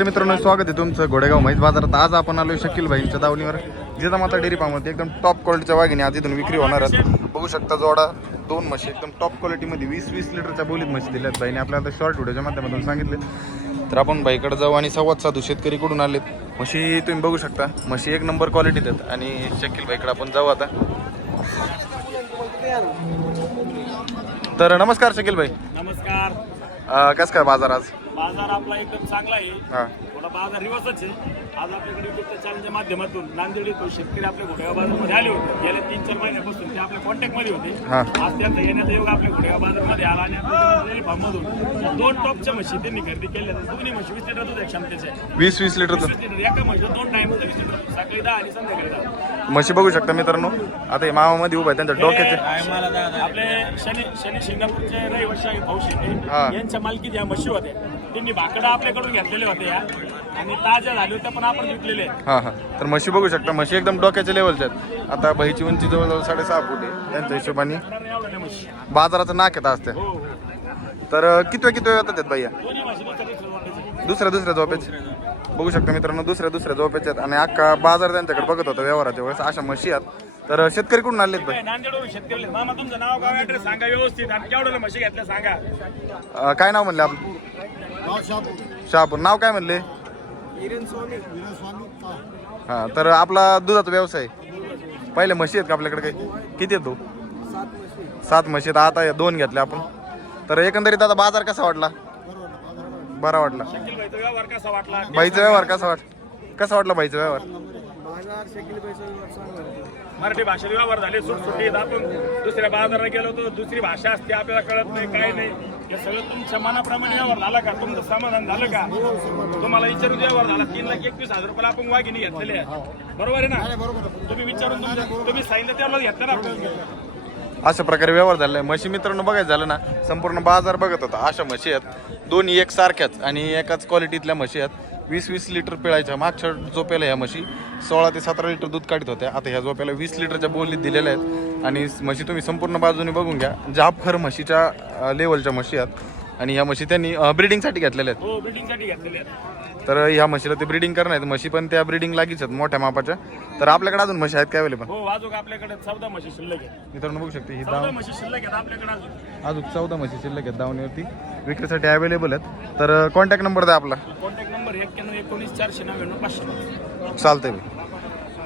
तर मित्रांनो स्वागत आहे तुमचं घोडेगाव म्हैस बाजारात. आज आपण आलोय शकील भाईंच्या दावणीवर. जिजामाता डेअरी फार्ममध्ये एकदम टॉप क्वालिटीच्या वाघिणी आज इथून विक्री होणार आहेत. बघू शकता जोडा दोन म्हशी एकदम टॉप क्वालिटीमध्ये वीस वीस लिटरच्या बोलीत म्हशी दिल्यात. भाईने आपल्याला आता शॉर्ट व्हिडिओच्या माध्यमातून सांगितले. तर आपण भाईकडे जाऊ आणि संवाद साधू. शेतकरी कुठून आलेत? म्हशी तुम्ही बघू शकता. म्हशी एक नंबर क्वालिटीत आहेत आणि शकील भाईकडे आपण जाऊ आता. तर नमस्कार शकील भाई. नमस्कार. कसं काय बाजार आज? बाजार आपला एकदम चांगला आहे. थोडा बाजार रिवर्सच आहे. आज आपल्याकडे युट्यूबच्या चॅनलच्या माध्यमातून नांदेड येतो. शेतकरी आपल्या घोडेगाव बाजारमध्ये आले होते. गेल्या तीन चार महिन्यापासून ते आपल्या कॉन्टॅक्टमध्ये होते. हां. आज त्यांचा येण्याचा योग आपल्या घोडेगाव बाजारमध्ये आला आणि फार्ममधून दोन टॉपच्या म्हशी त्यांनी खरेदी केल्या. दोन्ही म्हशी वीस लिटर दूध क्षमतेचे वीस वीस लिटर. एका म्हशीला दोन टाइम. सकाळी दहा आणि संध्याकाळी. दहा म्हशी बघू शकता मित्रांनो. आता हे मामामध्ये उभा आहे त्यांच्या डोक्याचे. आपले शनी शनी शिंगापूरचे रहिवासी आहे भाऊ शेट्टी. यांच्या मालकीत या म्हशी होत्या. त्यांनी भाकडं आपल्याकडून घेतलेले होते या. आणि ताज्या झाल्या होत्या पण आपण विकलेले आहेत. हा हा. तर म्हशी बघू शकता. म्हशी एकदम डोक्याच्या लेवलच्या आहेत. आता बहीची उंची जवळजवळ साडेसहा फूट आहे त्यांच्या हिशोबाने. तर एवढ्या म्हशी. बाजाराचं नाक येत असते हो हो. तर कितव्या कितव्या येतात भैया दोन्ही म्हशी दुसऱ्या दुसऱ्या झोपेचे. बघू शकता मित्रांनो दुसऱ्या दुसऱ्या झोपेचे आहेत. आणि अख्खा बाजार त्यांच्याकडे बघत होता व्यवहाराच्या वेळेस. अशा म्हशी आहेत. तर शेतकरी कुठून शेतकरी आले. मामा तुमचं नाव गाव ऍड्रेस सांगा व्यवस्थित. आणि केवढ्याला म्हशी घेतल्या सांगा. अं, काय नाव म्हणले आपलं शहापूर. नाव काय म्हणले? हा तर आपला दुधाचा व्यवसाय. पहिले म्हशी आहेत का आपल्याकडे काही? किती आहेत तो? सात म्हशी आहेत. आता या दोन घेतल्या आपण. तर एकंदरीत आता बाजार कसा वाटला? बरा वाटला. शकील भाईचा व्यवहार कसा वाटला बाईचा व्यवहार? कसा वाट कसा वाटला बाईचा व्यवहार मराठी भाषेत व्यवहार झाले सुटसुटीत. आपण दुसऱ्या बाजारात गेलो होतो दुसरी भाषा असते आपल्याला कळत नाही काय नाही. हे सगळं तुमच्या मनाप्रमाणे व्यवहार झाला का? तुमचं समाधान झालं का? तुम्हाला विचारून व्यवहार झाला तीन लाख एकवीस हजार रुपयाला आपण वाघिणी घेतलेले आहे बरोबर आहे ना? तुम्ही विचारून तुम्ही सांगितलं त्याला घेतलं ना आपण. अशा प्रकारे व्यवहार झालेला आहे म्हशी मित्रांनो बघायचं झालं ना संपूर्ण बाजार बघत होता. अशा म्हशी आहेत. दोन्ही एक सारख्याच आणि एकाच क्वालिटीतल्या म्हशी आहेत. वीस वीस लिटर पिळायच्या मागच्या झोप्याला ह्या म्हशी सोळा ते सतरा लिटर दूध काढत होत्या. आता ह्या झोप्याला वीस लिटरच्या बोलीत दिलेल्या आहेत. आणि म्हशी तुम्ही संपूर्ण बाजूने बघून घ्या. जापखर म्हशीच्या लेवलच्या म्हशी आहेत. आणि ह्या म्हशी त्यांनी ब्रिडिंगसाठी घेतलेल्या आहेत. हो बिल्डिंगसाठी घेतलेले आहेत. तर ह्या म्हशीला ते ब्रिडिंग करणार आहेत. म्हशी पण त्या ब्रिडिंग लागीच आहेत मोठ्या मापाच्या. तर आपल्याकडे अजून म्हशी आहेत काय अवेलेबल हो वाजूक आपल्याकडे चौदा म्हशी शिल्लक आहे मित्रांनो बघू शकते ही चौदा दाव म्हशी शिल्लक आहेत आपल्याकडे अजून. अजून चौदा म्हशी शिल्लक आहेत दावणीवरती. विक्रीसाठी अवेलेबल आहेत. तर कॉन्टॅक्ट नंबर द्या आपला. कॉन्टॅक्ट नंबर एक्क्याण्णव एकोणीस चारशे नव्याण्णव पाचशे चालतंय.